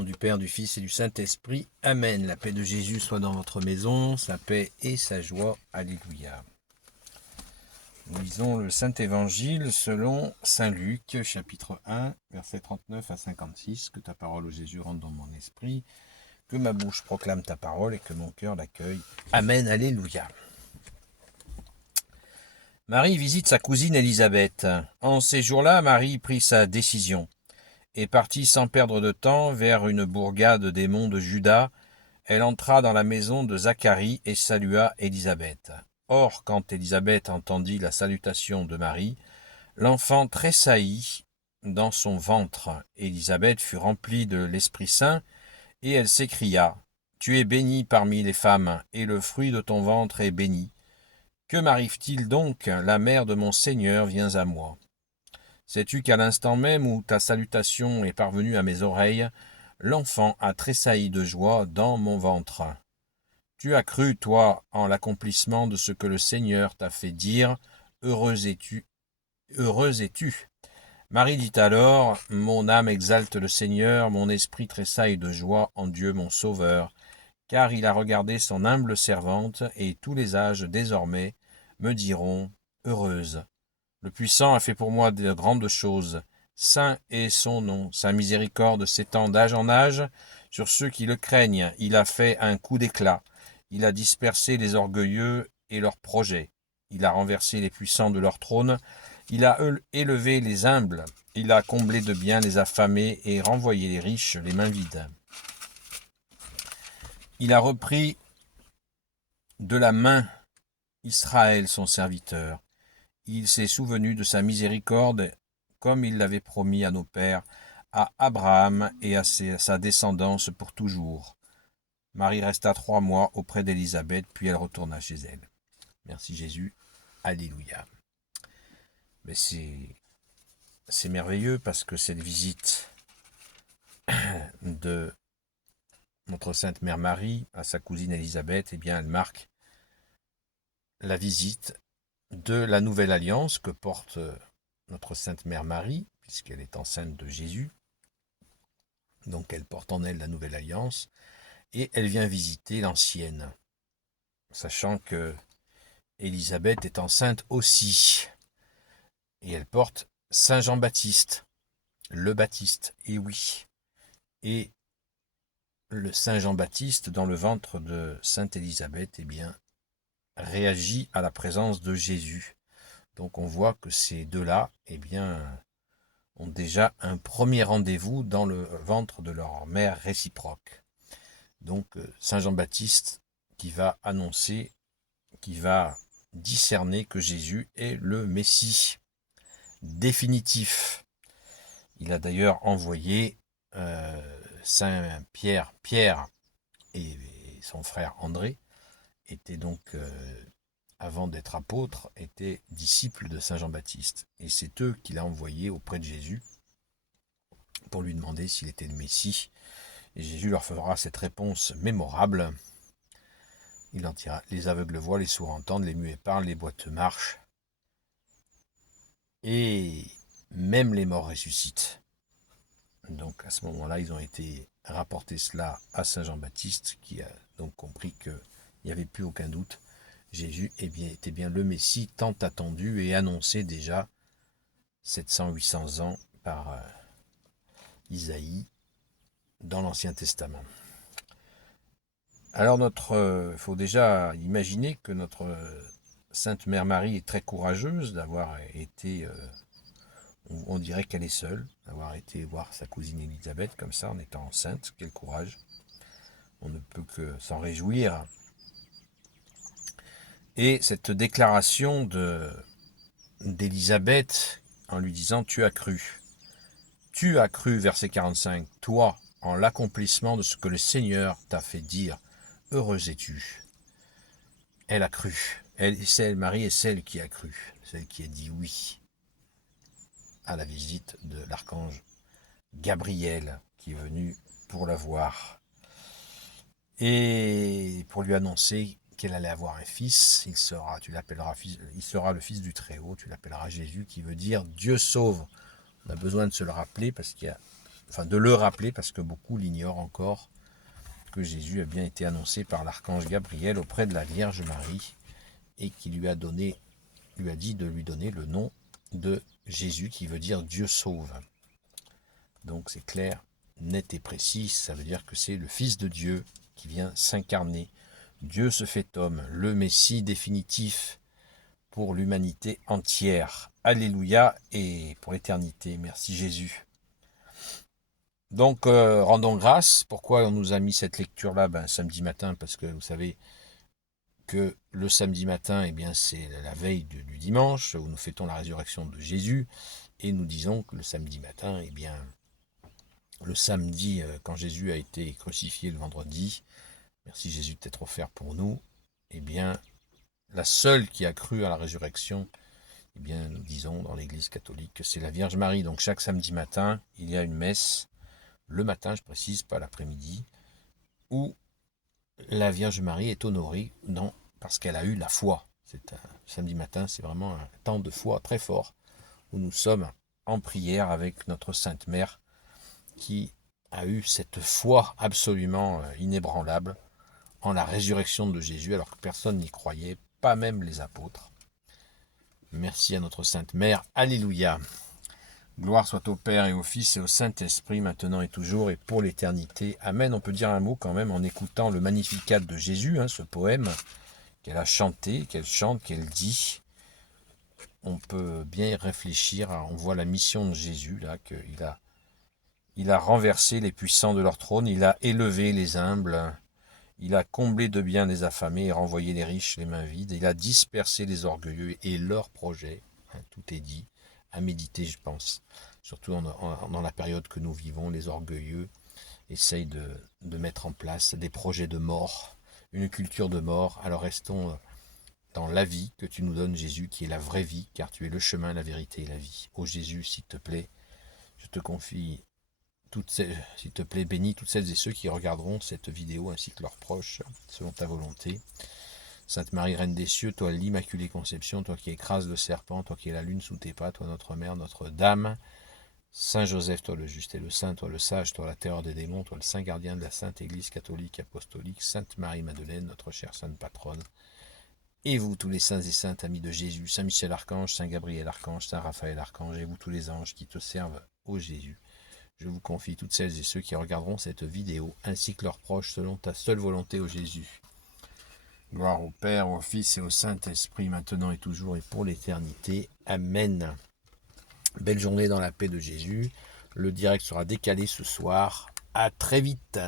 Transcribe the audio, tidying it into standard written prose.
nom du Père, du Fils et du Saint-Esprit. Amen. La paix de Jésus soit dans votre maison, sa paix et sa joie. Alléluia. Nous lisons le Saint-Évangile selon Saint Luc, chapitre 1, versets 39 à 56. Que ta parole, ô Jésus, rentre dans mon esprit, que ma bouche proclame ta parole et que mon cœur l'accueille. Amen. Alléluia. Marie visite sa cousine Élisabeth. En ces jours-là, Marie prit sa décision et partit sans perdre de temps vers une bourgade des monts de Juda. Elle entra dans la maison de Zacharie et salua Élisabeth. Or, quand Élisabeth entendit la salutation de Marie, l'enfant tressaillit dans son ventre. Élisabeth fut remplie de l'Esprit Saint, et elle s'écria : « Tu es bénie parmi les femmes, et le fruit de ton ventre est béni. Que m'arrive-t-il donc ? La mère de mon Seigneur vient à moi. Sais-tu qu'à l'instant même où ta salutation est parvenue à mes oreilles, l'enfant a tressailli de joie dans mon ventre. Tu as cru, toi, en l'accomplissement de ce que le Seigneur t'a fait dire. Heureuse es-tu, heureuse es-tu. Marie dit alors : Mon âme exalte le Seigneur, mon esprit tressaille de joie en Dieu mon Sauveur, car il a regardé son humble servante, et tous les âges désormais me diront : heureuse. Le Puissant a fait pour moi de grandes choses. Saint est son nom. Sa miséricorde s'étend d'âge en âge sur ceux qui le craignent. Il a fait un coup d'éclat. Il a dispersé les orgueilleux et leurs projets. Il a renversé les puissants de leur trône. Il a élevé les humbles. Il a comblé de biens les affamés et renvoyé les riches les mains vides. Il a repris de la main Israël son serviteur. Il s'est souvenu de sa miséricorde, comme il l'avait promis à nos pères, à Abraham et à sa descendance pour toujours. Marie resta 3 mois auprès d'Élisabeth, puis elle retourna chez elle. Merci Jésus. Alléluia. Mais c'est merveilleux parce que cette visite de notre Sainte Mère Marie à sa cousine Élisabeth, eh bien, elle marque la visite de la nouvelle alliance que porte notre Sainte Mère Marie, puisqu'elle est enceinte de Jésus. Donc elle porte en elle la nouvelle alliance, et elle vient visiter l'ancienne, sachant que Élisabeth est enceinte aussi, et elle porte Saint Jean-Baptiste, le Baptiste, et oui, et le Saint Jean-Baptiste dans le ventre de Sainte Élisabeth, eh bien, réagit à la présence de Jésus. Donc on voit que ces deux-là, eh bien, ont déjà un premier rendez-vous dans le ventre de leur mère réciproque. Donc Saint Jean-Baptiste qui va annoncer, qui va discerner que Jésus est le Messie définitif. Il a d'ailleurs envoyé Saint Pierre et son frère André étaient donc avant d'être apôtre, étaient disciples de Saint Jean-Baptiste. Et c'est eux qu'il a envoyés auprès de Jésus pour lui demander s'il était le Messie. Et Jésus leur fera cette réponse mémorable. Il en dira : les aveugles voient, les sourds entendent, les muets parlent, les boiteux marchent. Et même les morts ressuscitent. Donc à ce moment-là, ils ont été rapporter cela à Saint Jean-Baptiste, qui a donc compris qu'il n'y avait plus aucun doute. Jésus était bien le Messie tant attendu et annoncé déjà 700-800 ans par Isaïe dans l'Ancien Testament. Alors faut déjà imaginer que notre Sainte Mère Marie est très courageuse d'avoir été, on dirait qu'elle est seule, d'avoir été voir sa cousine Élisabeth comme ça en étant enceinte. Quel courage! On ne peut que s'en réjouir. Et cette déclaration d'Élisabeth en lui disant : tu as cru, verset 45, toi, en l'accomplissement de ce que le Seigneur t'a fait dire, heureuse es-tu. Elle a cru. Marie est celle qui a cru, celle qui a dit oui à la visite de l'archange Gabriel qui est venu pour la voir et pour lui annoncer qu'elle allait avoir un fils. Il sera le fils du Très-Haut, tu l'appelleras Jésus, qui veut dire Dieu sauve. On a besoin de se le rappeler parce qu'il y a enfin de le rappeler, parce que beaucoup l'ignorent encore, que Jésus a bien été annoncé par l'archange Gabriel auprès de la Vierge Marie, et qui lui a dit de lui donner le nom de Jésus, qui veut dire Dieu sauve. Donc c'est clair, net et précis, ça veut dire que c'est le Fils de Dieu qui vient s'incarner. Dieu se fait homme, le Messie définitif pour l'humanité entière. Alléluia, et pour l'éternité. Merci Jésus. Donc rendons grâce. Pourquoi on nous a mis cette lecture-là samedi matin, parce que vous savez que le samedi matin, eh bien, c'est la veille du dimanche, où nous fêtons la résurrection de Jésus, et nous disons que le samedi matin, eh bien, le samedi, quand Jésus a été crucifié le vendredi, merci Jésus de t'être offert pour nous, eh bien, la seule qui a cru à la résurrection, eh bien, nous disons dans l'Église catholique que c'est la Vierge Marie. Donc chaque samedi matin, il y a une messe, le matin, je précise, pas l'après-midi, où la Vierge Marie est honorée parce qu'elle a eu la foi. Samedi matin, c'est vraiment un temps de foi très fort, où nous sommes en prière avec notre Sainte Mère, qui a eu cette foi absolument inébranlable en la résurrection de Jésus, alors que personne n'y croyait, pas même les apôtres. Merci à notre Sainte Mère. Alléluia. Gloire soit au Père et au Fils et au Saint-Esprit, maintenant et toujours et pour l'éternité. Amen. On peut dire un mot quand même en écoutant le Magnificat de Jésus, ce poème qu'elle a chanté, qu'elle chante, qu'elle dit. On peut bien y réfléchir. On voit la mission de Jésus, là, qu'il a renversé les puissants de leur trône, il a élevé les humbles, il a comblé de biens les affamés et renvoyé les riches les mains vides, il a dispersé les orgueilleux et leurs projets, tout est dit, à méditer je pense, surtout dans la période que nous vivons, les orgueilleux essayent de mettre en place des projets de mort, une culture de mort, alors restons dans la vie que tu nous donnes Jésus, qui est la vraie vie, car tu es le chemin, la vérité et la vie. Ô Jésus, s'il te plaît, je te confie s'il te plaît, bénis toutes celles et ceux qui regarderont cette vidéo ainsi que leurs proches, selon ta volonté. Sainte Marie, Reine des cieux, toi l'Immaculée Conception, toi qui écrases le serpent, toi qui es la lune sous tes pas, toi notre Mère, notre Dame. Saint Joseph, toi le juste et le saint, toi le sage, toi la terreur des démons, toi le saint gardien de la Sainte Église catholique apostolique, Sainte Marie-Madeleine, notre chère Sainte Patronne. Et vous, tous les saints et saintes amis de Jésus, Saint Michel Archange, Saint Gabriel Archange, Saint Raphaël Archange, et vous tous les anges qui te servent, ô Jésus. Je vous confie toutes celles et ceux qui regarderont cette vidéo, ainsi que leurs proches, selon ta seule volonté, ô Jésus. Gloire au Père, au Fils et au Saint-Esprit, maintenant et toujours et pour l'éternité. Amen. Belle journée dans la paix de Jésus. Le direct sera décalé ce soir. À très vite.